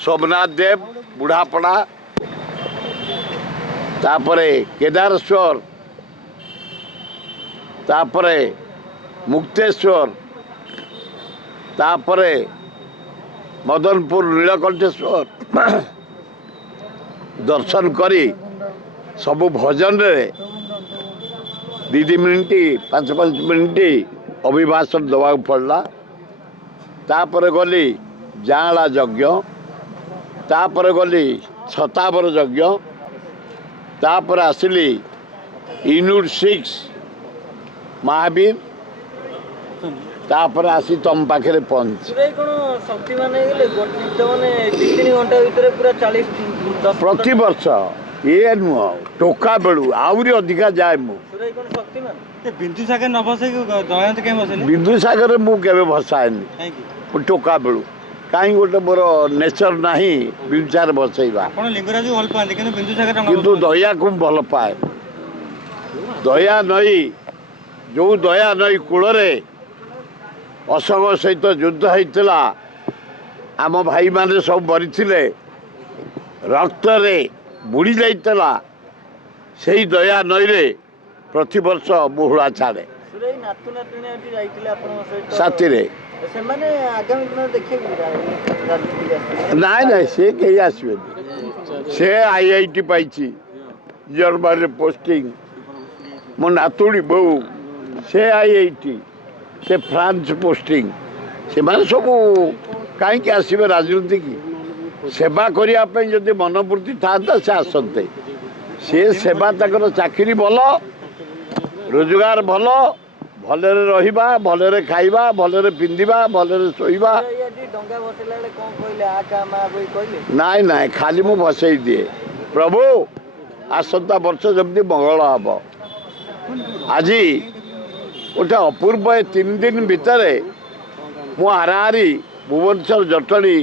सोमनाथ देव बुढ़ापड़ा तापरे केदारेश्वर तापरे मुक्तेश्वर तापरे मदनपुर नीलकंठेश्वर दर्शन करी सबु भजन रे 2 मिनिट 5 मिनिट अभिभाषण दवा पड़ला तापर गली जाँला यज्ञ तापर गली छतावर यज्ञ तापर आसली यूनिट 6 महावीर तापर आसी तुम पाखे पहुंच प्रति वर्ष ये नुह टोका बेलू आहरी अधिका जाए बिंदुसागर मुझे भसाएनि टोका बेलू कहीं गोटे मोर नेचर ना बिंदुसागर भसैवा किंतु दया को भल पाए दया नई जो दया नई कूल अशोक सहित युद्ध होता आम भाई माने सब मरी रक्त रे बुड़ी जाइतला से दया नई रे प्रति वर्ष मुहुड़ा छाड़े साथी रे ना ना से कहीं आसबे से आईआईटी पाई जर्मन पोस्टिंग मो नातुड़ी बो से आईआईटी से फ्रांस पोस्टिंग से माने सब कहीं आसबे राजनीति की सेवा करने जदि मनोवृत्ति था से आसते सी सेवा तक चाकरी भल रोजगार भल भले रहिबा भले खाइबा भले पिंधिबा भले शोइबा नाई नाई खाली मु भसई दिए प्रभु आसंता वर्ष जमी मंगल हम आज गोटे अपूर्व 3 दिन भितर मु हाराहारी भुवनेश्वर जटणी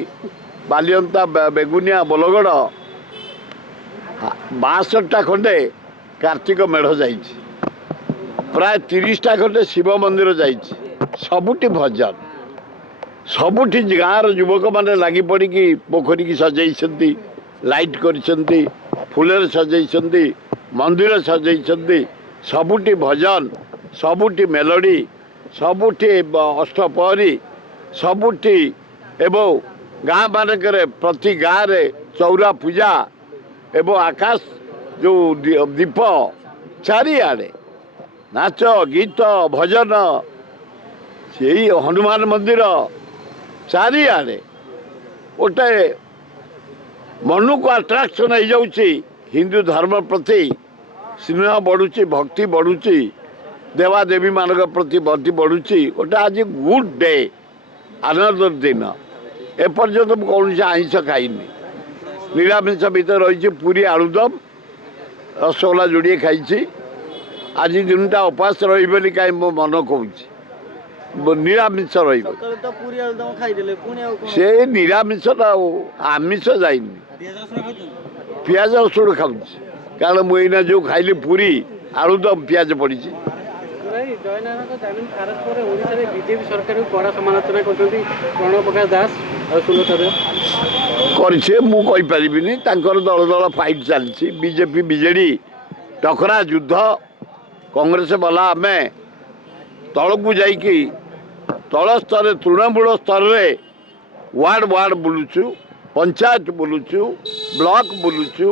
बालियंता बेगुनिया बोलगड़ 62टा खंडे कार्तिक मेढ़ जाइए प्राय 30टा खंडे शिव मंदिर जाइए सबुठी भजन सबुठी गाँव युवक मैंने लगी पड़ी पोखरी की सजाई लाइट कर फूलर सजाई मंदिर सजाई सबुठी भजन सबुठी मेलोडी सबुठी अष्टपहरी सबुठी एवं गाँ मानक प्रति गाँव रे चौरा पूजा एवं आकाश जो दीप चारिआडे नाच गीत भजन से हनुमान मंदिर चारिआडे गोटे मन को आट्राक्शन हो जाऊँगी हिंदू धर्म प्रति स्नेह बढ़ुची भक्ति बढ़ुची देवादेवी मान प्रति भक्ति बढ़ुची गोटे आज गुड डे आनंद दिन एपर्यंत कौन आइंस खाइनि निरामिष भितर रही पूरी आलुदम रसगोला जोड़े खाई आज दिनटा उपास रही कहीं मो मन कौच निरामिष से निरामिष आमिष जाइनि पियाज रसुण खाऊ कारण मुझे जो खाइली पूरी आलुदम पियाज पड़ी बीजेपी सरकार कड़ा समालोचना प्रणव प्रकाश दास करे मुझे दल दल फाइट चलती बीजेपी बीजेडी टकरा युद्ध कांग्रेस वाला आम तल को जाकि तल स्तर तृणमूल स्तर में वार्ड वार्ड बुलुचु पंचायत बुलुचु ब्लॉक बुलुचु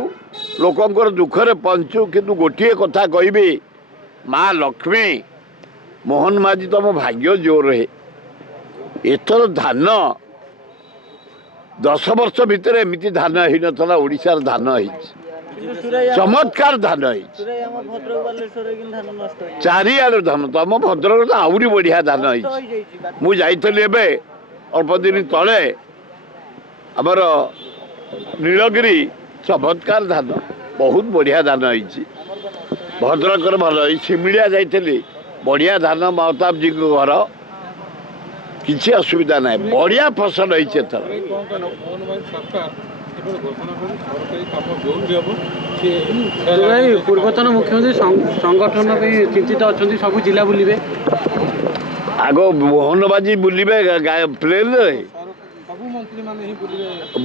लोकंर दुखरे पहुँचु किंतु गोटे कथा कहबी माँ लक्ष्मी मोहन माझी तुम भाग्य जोर है एथर धान 10 वर्ष भितर एमती धान हो ना ओडिशार धान हो चमत्कार धान हो चारिआड़ धान तुम भद्रक तो आहरी बढ़िया धान हो मुझे अल्प दिन तले आमर नीलगिरी चमत्कार धान बहुत बढ़िया धान हो भद्रक भल सिमिलिया जाइली बढ़िया धान महताब जी घर किसी असुविधा ना बढ़िया फसल होती पूर्वतन मुख्यमंत्री संगठन चिंतित अच्छा सब जिला बुलवे आग मोहनबाजी बुलवे प्लेन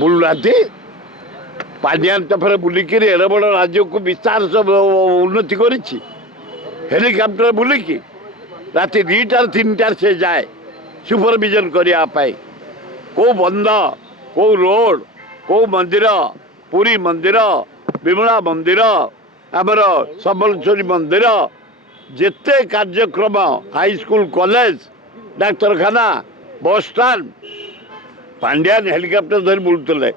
ବୁଲୁନାହାନ୍ତି ପାଣ୍ଡିଆନ ତ ଫେରେ ବୁଲିକିରି ଏଡ଼େ ବଡ଼ ରାଜ୍ୟକୁ ବିସ୍ତାର ସବୁ ଉନ୍ନତି କରିଛି ହେଲିକପ୍ଟର ବୁଲିକି ରାତି 2ଟାରେ 3ଟାରେ ସେ ଯାଏ ସୁପରଭିଜନ କରିବା ପାଇଁ କେଉଁ ବନ୍ଧ କେଉଁ ରୋଡ଼ କେଉଁ ମନ୍ଦିର ପୁରୀ ମନ୍ଦିର ବିମଳା ମନ୍ଦିର ଆମର ସମ୍ବଲେଶ୍ୱରୀ ମନ୍ଦିର ଯେତେ କାର୍ଯ୍ୟକ୍ରମ ହାଇସ୍କୁଲ କଲେଜ ଡାକ୍ତରଖାନା ବସଷ୍ଟାଣ୍ଡ ପାଣ୍ଡିଆନ ହେଲିକପ୍ଟର ଧରି ବୁଲୁଥିଲେ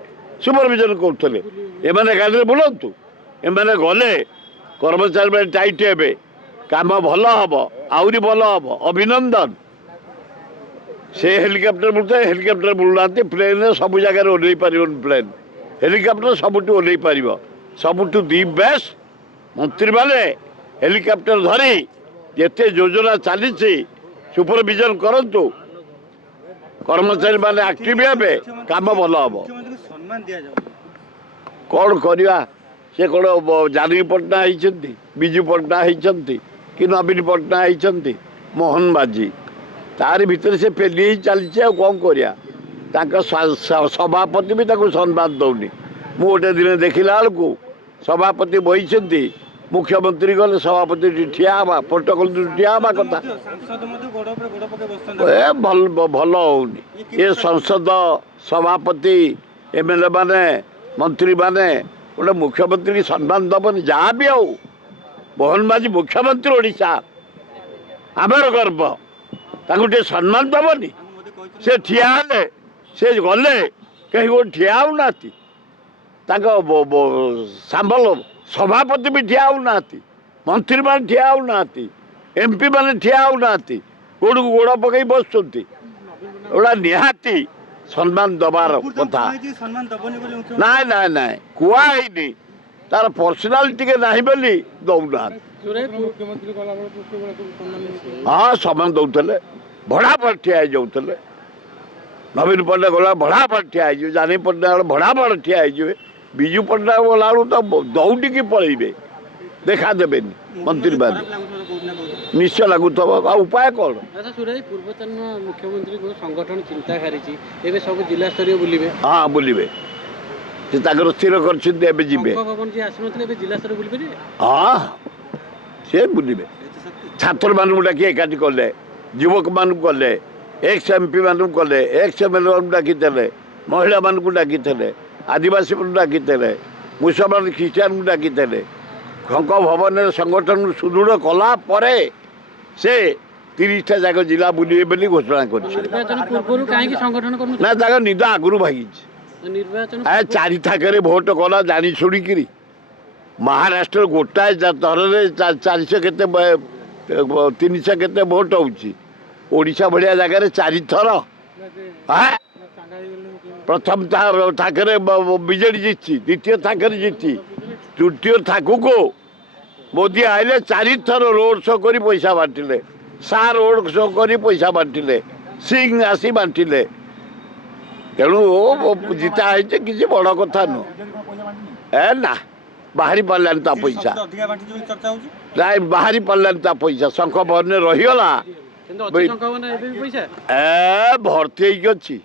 ସୁପରଭିଜନ କରୁଥିଲେ ଏମାନେ ଗାଡ଼ିରେ ବୁଲନ୍ତୁ ଏମାନେ ଗଲେ କର୍ମଚାରୀମାନେ ଟାଇଟ୍ ହେବେ କାମ ଭଲ ହେବ ଆହୁରି ଭଲ ହେବ ଅଭିନନ୍ଦନ ସେ ହେଲିକପ୍ଟର ବୁଲୁଥାଏ ହେଲିକପ୍ଟର ବୁଲୁନାହାନ୍ତି ପ୍ଲେନ୍ରେ ସବୁ ଜାଗାରେ ଓହ୍ଲେଇ ପାରିବନି ପ୍ଲେନ୍ ହେଲିକପ୍ଟର ସବୁଠୁ ଓହ୍ଲେଇ ପାରିବ ସବୁଠୁ ଦି ବେଷ୍ଟ ମନ୍ତ୍ରୀମାନେ ହେଲିକପ୍ଟର ଧରି ଯେତେ ଯୋଜନା ଚାଲିଛି ସୁପରଭିଜନ କରନ୍ତୁ କର୍ମଚାରୀମାନେ ଆକ୍ଟିଭ ହେବେ କାମ ଭଲ ହେବ କ'ଣ କରିବା ସେ କ'ଣ ଜାନକୀ ପଟ୍ଟନାୟକ ହେଇଛନ୍ତି ବିଜୁ ପଟ୍ଟନାୟକ ହେଇଛନ୍ତି କି ନବୀନ ପଟ୍ଟନାୟକ ହେଇଛନ୍ତି ମୋହନ ମାଝୀ ତାରି ଭିତରେ ସେ ପେଲି ହେଇ ଚାଲିଛି ଆଉ କ'ଣ କରିବା ତାଙ୍କ ସଭାପତି ବି ତାକୁ ସମ୍ମାନ ଦେଉନି ମୁଁ ଗୋଟେ ଦିନ ଦେଖିଲା ବେଳକୁ ସଭାପତି ବହିଛନ୍ତି ମୁଖ୍ୟମନ୍ତ୍ରୀ ଗଲେ ସଭାପତି ଠିଆ ହେବା ପ୍ରୋଟୋକଲ ଠିଆ ହେବା କଥା ଭଲ ହେଉନି ଏ ସଂସଦ ସଭାପତି MLA ମାନେ ମନ୍ତ୍ରୀମାନେ ଗୋଟେ ମୁଖ୍ୟମନ୍ତ୍ରୀକି ସମ୍ମାନ ଦେବନି ଯାହା ବି ହଉ ମୋହନ ମାଝୀ ମୁଖ୍ୟମନ୍ତ୍ରୀ ଓଡ଼ିଶା ଆମର ଗର୍ବ ତାଙ୍କୁ ଟିକେ ସମ୍ମାନ ଦେବନି ସେ ଠିଆ ହେଲେ ସେ ଗଲେ କେହି ଗୋଟେ ଠିଆ ହେଉନାହାନ୍ତି ତାଙ୍କ ସାମ୍ବଲ ସଭାପତି ବି ଠିଆ ହେଉନାହାନ୍ତି ମନ୍ତ୍ରୀମାନେ ଠିଆ ହେଉନାହାନ୍ତି MP ମାନେ ଠିଆ ହେଉନାହାନ୍ତି ଗୋଡ଼କୁ ଗୋଡ଼ ପକାଇ ବସୁଛନ୍ତି ଏଗୁଡ଼ା ନିହାତି ସମ୍ମାନ ଦେବାର କଥା ନାଇଁ ନାଇଁ ନାଇଁ କୁହା ହେଇନି ତାର ପର୍ସନାଲ ଟିକେ ନାହିଁ ବୋଲି ଦେଉନାହାନ୍ତି ହଁ ସମ୍ମାନ ଦେଉଥିଲେ ଭଡ଼ା ପରେ ଠିଆ ହେଇଯାଉଥିଲେ ନବୀନ ପଟ୍ଟନାୟକ ଗଲା ଭଡ଼ା ପରେ ଠିଆ ହେଇଯିବେ ଜାନକୀ ପଟ୍ଟନାୟକ ଭଡ଼ା ପରେ ଠିଆ ହେଇଯିବେ ବିଜୁ ପଟ୍ଟନାୟକ ଗଲାବେଳକୁ ତ ଦୌଡ଼ିକି ପଳେଇବେ ଦେଖା ଦେବେନି ମନ୍ତ୍ରୀମାନେ ନିଶ୍ଚୟ ଲାଗୁଥିବ ଆଉ ଉପାୟ କ'ଣ ପୂର୍ବତନ ମୁଖ୍ୟମନ୍ତ୍ରୀ ସଂଗଠନ ଚିନ୍ତା ହାରିଛି ଏବେ ସବୁ ଜିଲ୍ଲା ସ୍ତରୀୟ ବୁଲିବେ ହଁ ବୁଲିବେ ସେ ତାଙ୍କର ସ୍ଥିର କରିଛନ୍ତି ଏବେ ଯିବେ ଆସିନଥିଲେ ଏବେ ଜିଲ୍ଲା ସ୍ତରୀୟ ବୁଲିବେ ହଁ ସେ ବୁଲିବେ ଛାତ୍ରମାନଙ୍କୁ ଡାକି ଏକାଠି କଲେ ଯୁବକମାନଙ୍କୁ କଲେ ଏକ୍ସ MP ମାନଙ୍କୁ କଲେ ଏକ୍ସ MLA ମାନଙ୍କୁ ଡାକିଥିଲେ ମହିଳାମାନଙ୍କୁ ଡାକିଥିଲେ ଆଦିବାସୀମାନଙ୍କୁ ଡାକିଥିଲେ ମୁସଲମାନ ଖ୍ରୀଷ୍ଟିଆନଙ୍କୁ ଡାକିଥିଲେ ଖଙ୍କ ଭବନରେ ସଂଗଠନକୁ ସୁଦୃଢ଼ କଲା ପରେ ସେ 30ଟା ଯାକ ଜିଲ୍ଲା ବୁଲିବେ ବୋଲି ଘୋଷଣା କରିଛନ୍ତି ନା ତାଙ୍କ ନିଦ ଆଗରୁ ଭାଙ୍ଗିଛି 4 ଥାକରେ ଭୋଟ କଲା ଜାଣି ଶୁଣିକିରି ମହାରାଷ୍ଟ୍ର ଗୋଟାଏ ଥରରେ 400 କେତେ 300 କେତେ ଭୋଟ ହେଉଛି ଓଡ଼ିଶା ଭଳିଆ ଜାଗାରେ 4 ଥର ପ୍ରଥମ ଥାକରେ ବିଜେଡ଼ି ଜିତିଛି ଦ୍ୱିତୀୟ ଥାକରେ ଜିତିଛି ତୃତୀୟ ଥାକକୁ ମୋଦି ଆଇଲେ 4 ଥର ରୋଡ୍ ଶୋ କରି ପଇସା ବାଣ୍ଟିଲେ ସାର୍ ରୋଡ୍ ଶୋ କରି ପଇସା ବାଣ୍ଟିଲେ ସିଂ ଆସି ବାଣ୍ଟିଲେ ତେଣୁ ଜିତା ହେଇଛି କିଛି ବଡ଼ କଥା ନୁହଁ ନା ବାହାରି ପାରିଲାନି ତା ପଇସା ନାଇଁ ବାହାରି ପାରିଲାନି ତା ପଇସା ଶଙ୍ଖ ଭବନରେ ରହିଗଲା ଭର୍ତ୍ତି ହେଇକି ଅଛି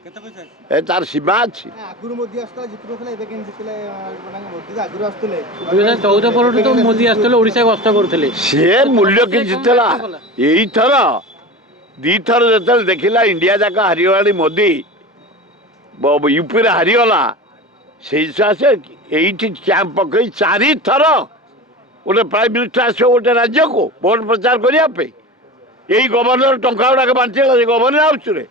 ତାର ସୀମା ଅଛି 2014 ପରଠୁ ତ ମୋଦି ଆସୁଥିଲେ ଓଡ଼ିଶା ଗସ୍ତ କରୁଥିଲେ ସିଏ ମୂଲ୍ୟ କିଛି ଥିଲା ଏଇଥର 2 ଥର ଯେତେବେଳେ ଦେଖିଲା ଇଣ୍ଡିଆ ଯାକ ହାରିଗଲାଣି ମୋଦି ୟୁପିରେ ହାରିଗଲା ସେଇ ସକାଶେ ଏଇଠି କ୍ୟାମ୍ପ ପକେଇ 4 ଥର ଗୋଟେ ପ୍ରାଇମ୍ ମିନିଷ୍ଟର ଆସିବ ଗୋଟେ ରାଜ୍ୟକୁ ଭୋଟ ପ୍ରଚାର କରିବା ପାଇଁ ଏଇ ଗଭର୍ଣ୍ଣର ଟଙ୍କା ଗୁଡ଼ାକ ବାଣ୍ଟିଲା ସେ ଗଭର୍ଣ୍ଣର ହାଉସ୍ରେ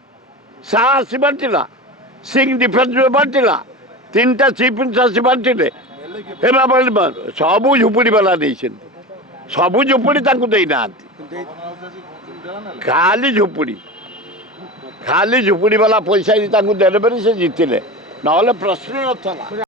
ଶାହ ଆସି ବାଣ୍ଟିଲା ସିଂ ଡିଫେନ୍ସରେ ବାଣ୍ଟିଲା 3ଟା ଚିଫ୍ ମିନିଷ୍ଟର ଆସି ବାଣ୍ଟିଲେ ହେମାମାଳିନୀ ସବୁ ଝୁପୁଡ଼ି ବାଲା ଦେଇଛନ୍ତି ସବୁ ଝୁପୁଡ଼ି ତାଙ୍କୁ ଦେଇନାହାନ୍ତି ଖାଲି ଝୁପୁଡ଼ି ବାଲା ପଇସା ତାଙ୍କୁ ଦେଲେ ବୋଲି ସେ ଜିତିଲେ ନହେଲେ ପ୍ରଶ୍ନ ନଥିଲା